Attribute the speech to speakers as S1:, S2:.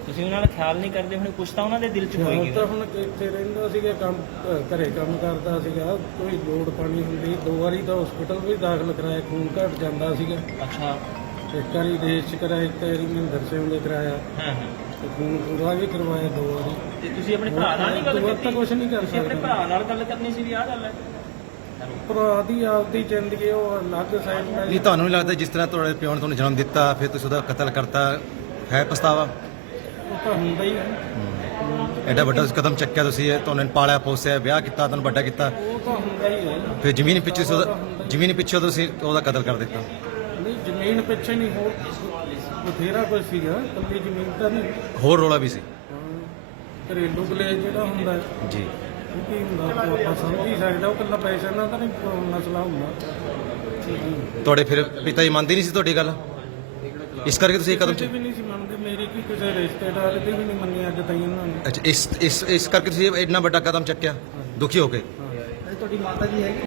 S1: ਤੁਸੀਂ ਉਹਨਾਂ ਦਾ ਖਿਆਲ ਨਹੀਂ ਕਰਦੇ ਹੁਣ, ਕੁਛ ਤਾਂ ਉਹਨਾਂ ਦੇ ਦਿਲ 'ਚ ਹੋਏਗੀ।
S2: ਤਾਂ ਹੁਣ ਇੱਥੇ ਰਹਿੰਦਾ ਸੀਗਾ, ਕੰਮ ਘਰੇ ਕੰਮ ਕਰਦਾ ਸੀਗਾ, ਕੋਈ ਲੋੜ ਪਾਣੀ ਹੁੰਦੀ 2 ਵਾਰੀ ਤਾਂ ਹਸਪੀਟਲ ਵੀ ਦਾਖਲ ਕਰਾਇਆ, ਖੂਨ ਘਟ ਜਾਂਦਾ ਸੀਗਾ।
S1: ਅੱਛਾ।
S2: ਇੱਕ ਵਾਰੀ ਦੇਸ਼ 'ਚ ਕਰਾਇਆ, ਇੱਕ ਵਾਰੀ ਮਹਿੰਦਰ ਸਿੰਘ ਦੇ ਕਰਾਇਆ,
S1: ਹਾਂ ਹਾਂ।
S2: ਤੇ ਖੂਨ ਪੂਰਾ ਵੀ ਕਰਵਾਇਆ 2 ਵਾਰੀ।
S1: ਤੇ ਤੁਸੀਂ ਆਪਣੇ ਭਰਾ ਨਾਲ ਨਹੀਂ ਗੱਲ ਕੀਤੀ?
S2: ਤਾਂ ਕੁਛ ਨਹੀਂ ਕਰ
S1: ਤੁਸੀਂ ਆਪਣੇ
S2: ਸਕਦਾ।
S1: ਭਰਾ ਨਾਲ ਗੱਲ ਕਰਨੀ ਸੀ ਵੀ ਆਹ ਗੱਲ ਹੈ।
S2: ਭਰਾ ਦੀ ਆਪਦੀ ਜ਼ਿੰਦਗੀ, ਉਹ ਅਲੱਗ ਸਾਈਡ ਨਾਲ।
S3: ਨਹੀਂ ਤੁਹਾਨੂੰ ਨਹੀਂ ਲੱਗਦਾ ਜਿਸ ਤਰ੍ਹਾਂ ਤੁਹਾਡੇ ਪਿਓ ਨੇ ਤੁਹਾਨੂੰ ਜਨਮ ਦਿੱਤਾ ਫਿਰ ਤੁਸੀਂ ਉਹਦਾ ਕਤਲ ਕਰਤਾ, ਹੈ ਪਛਤਾਵਾ?
S2: ਉਹ ਤਾਂ ਹੁੰਦਾ ਹੀ ਹੈ।
S3: ਐਡਾ ਵੱਡਾ ਕਦਮ ਚੱਕਿਆ ਤੁਸੀਂ, ਤੁਹਾਨੂੰ ਪਾਲਿਆ ਪੋਸਿਆ, ਵਿਆਹ ਕੀਤਾ, ਤੁਹਾਨੂੰ ਵੱਡਾ ਕੀਤਾ,
S2: ਉਹ ਤਾਂ ਹੁੰਦਾ ਹੀ ਹੈ।
S3: ਫਿਰ ਜ਼ਮੀਨ ਪਿੱਛੇ ਜ਼ਮੀਨ ਪਿੱਛੇ ਤੁਸੀਂ ਉਹਦਾ ਕਤਲ ਕਰ ਦਿੱਤਾ।
S2: ਨਹੀਂ, ਜ਼ਮੀਨ ਪਿੱਛੇ ਨਹੀਂ, ਹੋਰ ਬਥੇਰਾ ਕੁਝ ਸੀਗਾ, ਕੱਲੀ ਜ਼ਮੀਨ ਤਾਂ ਨਹੀਂ।
S3: ਹੋਰ ਰੌਲਾ ਵੀ ਸੀ?
S2: ਹਾਂ, ਘਰੇਲੂ ਕਲੇਸ਼ ਜਿਹੜਾ ਹੁੰਦਾ ਹੈ,
S3: ਜੀ।
S2: ਉਹ ਕੀ ਹੁੰਦਾ ਉਹ ਆਪਾਂ ਸਮਝ ਹੀ ਸਕਦੇ, ਉਹ ਇਕੱਲਾ ਪੈਸੇ ਨਾਲ ਤਾਂ ਨਹੀਂ ਮਸਲਾ ਹੁੰਦਾ।
S3: ਤੁਹਾਡੇ ਫਿਰ ਪਿਤਾ ਜੀ ਮੰਨਦੇ ਨਹੀਂ ਸੀ ਤੁਹਾਡੀ ਗੱਲ, ਇਸ ਕਰਕੇ ਤੁਸੀਂ ਇਹ ਕਦਮ
S2: ਕਿਸੇ ਵੀ ਨਹੀਂ ਸੀ ਮੰਨਦੇ, ਮੇਰੀ ਕੀ ਕਿਸੇ ਰਿਸ਼ਤੇਦਾਰ ਦੀ ਵੀ ਨਹੀਂ ਮੰਨੀ ਅੱਜ ਤਾਈਂ ਇਹਨਾਂ ਨੇ।
S3: ਅੱਛਾ, ਇਸ ਕਰਕੇ ਤੁਸੀਂ ਇੰਨਾ ਵੱਡਾ ਕਦਮ ਚੱਕਿਆ ਦੁਖੀ ਹੋ ਕੇ?
S2: ਤੁਹਾਡੀ ਮਾਤਾ ਜੀ ਹੈਗੀ?